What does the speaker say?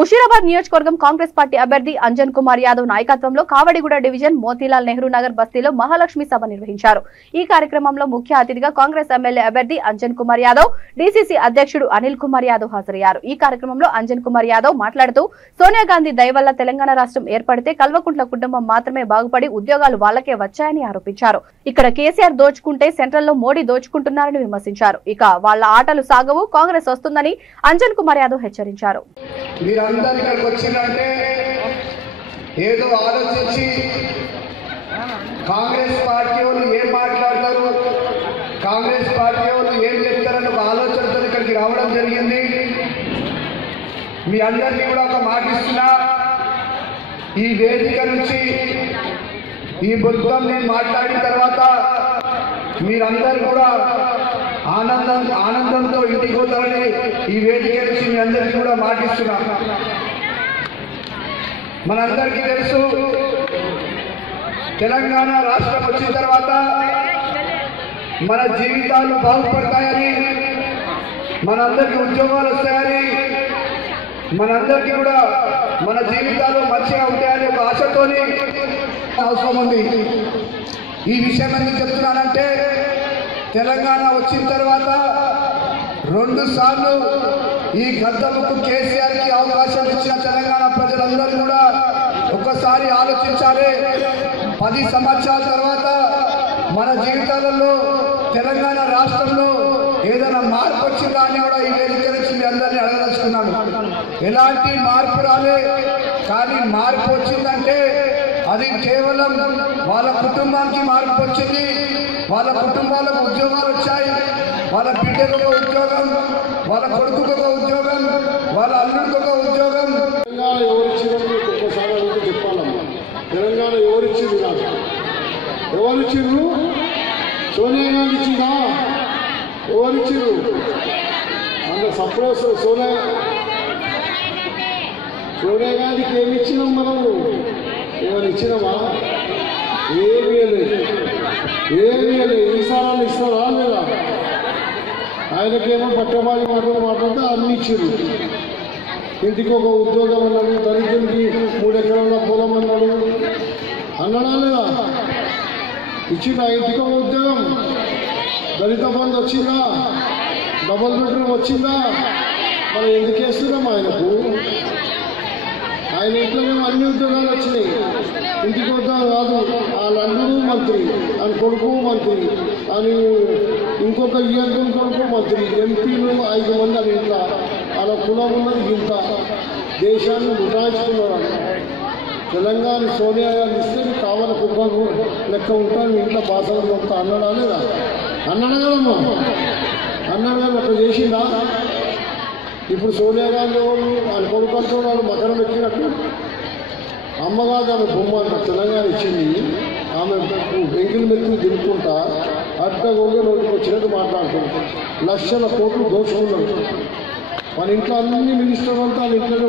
ముషీరాబాద్ నియోజకవర్గం కాంగ్రెస్ పార్టీ అభ్యర్థి అంజన్ కుమార్ యాదవ్ నాయకత్వంలో కావడిగూడ డివిజన్ మోతీలాల్ నెహ్రూ నగర్ బస్తీలో మహాలక్ష్మి సభ నిర్వహించారు. ఈ కార్యక్రమంలో ముఖ్య అతిథిగా కాంగ్రెస్ ఎమ్మెల్యే అభ్యర్థి అంజన్ కుమార్ యాదవ్, డీసీసీ అధ్యక్షుడు అనిల్ కుమార్ యాదవ్ హాజరయ్యారు. ఈ కార్యక్రమంలో అంజన్ కుమార్ యాదవ్ మాట్లాడుతూ సోనియా గాంధీ దయ వల్ల తెలంగాణ రాష్ట్రం ఏర్పడితే కల్వకుంట్ల కుటుంబం మాత్రమే బాగుపడి ఉద్యోగాలు వాళ్ళకే వచ్చాయని ఆరోపించారు. ఇక్కడ కేసీఆర్ దోచుకుంటే సెంట్రల్లో మోడీ దోచుకుంటున్నారని విమర్శించారు. ఇక వాళ్ళ ఆటలు సాగవు, కాంగ్రెస్ వస్తుందని అంజన్ కుమార్ యాదవ్ హెచ్చరించారు. మీరందరూ ఇక్కడికి వచ్చిందంటే ఏదో ఆలోచించి కాంగ్రెస్ పార్టీ వాళ్ళు ఏం మాట్లాడతారు, కాంగ్రెస్ పార్టీ వాళ్ళు ఏం చెప్తారని ఒక ఆలోచనతో ఇక్కడికి రావడం జరిగింది. మీ అందరినీ కూడా ఒక మాట ఇస్తున్నా, ఈ వేదిక నుంచి ఈ మొత్తం నేను మాట్లాడిన తర్వాత మీరందరూ కూడా ఆనందంతో ఇంటికి పోతారని ఈ వేదిక నుంచి మీ అందరికీ కూడా మాటిస్తున్నా. మనందరికీ తెలుసు, తెలంగాణ రాష్ట్రం వచ్చిన తర్వాత మన జీవితాలు బాగుపడతాయని, మనందరికీ ఉద్యోగాలు వస్తాయని, మనందరికీ కూడా మన జీవితాలు మంచిగా ఉంటాయని ఒక ఆశతోని అవసరం ఉంది. ఈ విషయం ఎందుకు చెప్తున్నానంటే, తెలంగాణ వచ్చిన తర్వాత 2 సార్లు ఈ గద్దముకు కేసీఆర్కి అవకాశం ఇచ్చిన తెలంగాణ ప్రజలందరూ కూడా ఒక్కసారి ఆలోచించాలి. 10 సంవత్సరాల తర్వాత మన జీవితాలలో తెలంగాణ రాష్ట్రంలో ఏదైనా మార్పు వచ్చిందా అని కూడా ఈ వేదిక నుంచి మీ అందరినీ అడగదలుచుకున్నాను. ఎలాంటి మార్పు రాలే, కానీ మార్పు వచ్చిందంటే అది కేవలం వాళ్ళ కుటుంబానికి మార్పు వచ్చింది, వాళ్ళ కుటుంబాలకు ఉద్యోగాలు వచ్చాయి, వాళ్ళ బిడ్డకు ఒక ఉద్యోగం, వాళ్ళ కొడుకుకు ఒక ఉద్యోగం, వాళ్ళ అల్లుడికి ఒక ఉద్యోగం. తెలంగాణ ఎవరిచ్చినప్పుడు ఒక్కసారి అయితే చెప్పాలమ్మా, తెలంగాణ ఎవరిచ్చింది కాదు, ఎవరిచ్చిర్రు? సోనియా గాంధీ ఇచ్చిందా? ఎవరిచ్చిర్రు? అందులో సప్రెస్ సోనియా గాంధీకి ఏమి ఇచ్చినాం మనము? ఏమైనా ఇచ్చినామా? ఏమీ లేదు, ఏమీ లేదు. ఈసారి ఇస్తారా లేదా? ఆయనకేమో పట్టబాజీ మాట్లాడితే అన్ని ఇచ్చిర్రు. ఇంటికి ఒక ఉద్యోగం అన్నాడు, దళితుడికి 3 ఎకరాల పొలం అన్నాడు, అన్నాడా లేదా? ఇచ్చిందా? ఇంటికి ఒక ఉద్యోగం, దళిత బంధు వచ్చిందా? డబుల్ బెడ్రూమ్ వచ్చిందా? మనం ఎందుకు వేస్తున్నాం ఆయనకు? ఆయన ఇంట్లోనేమో అన్ని ఉద్యోగాలు వచ్చినాయి. ఇంటికి ఉద్యోగం కాదు, వాళ్ళ అల్లుడు మంత్రి, ఆయన కొడుకు మంత్రి, అని ఇంకొక ఇయర్గం కొడుకు మంత్రి, ఎంపీలు 5 మంది అని ఇంట్లో వాళ్ళ కులం ఉన్నది ఇంత. దేశాన్ని ఉడాయించుకున్నారు. తెలంగాణ సోనియా గాంధీ ఇస్తే కావాలి కుక్కకు లెక్క ఉంటాను ఇంట్లో బాసలు మొత్తం అన్నాడా లేదా? అన్నాడు కదమ్మా, అన్నాడు కదా. అట్లా చేసిందా? ఇప్పుడు సోనియా గాంధీ వాళ్ళు ఆయన కొడుకు అంటున్నాడు మకరం ఎక్కినట్టు. అమ్మగారు ఆమె బొమ్మ అంట తెలంగాణ ఇచ్చింది, ఆమె వెంకిల మెత్తులు తినుకుంటా అడ్డగోగా నోటికి వచ్చినట్టు మాట్లాడుతుంది. లక్షల కోట్లు దోచుకున్నాడు. మన ఇంట్లో అన్ని మినిస్టర్లు అంతా ఇంట్లో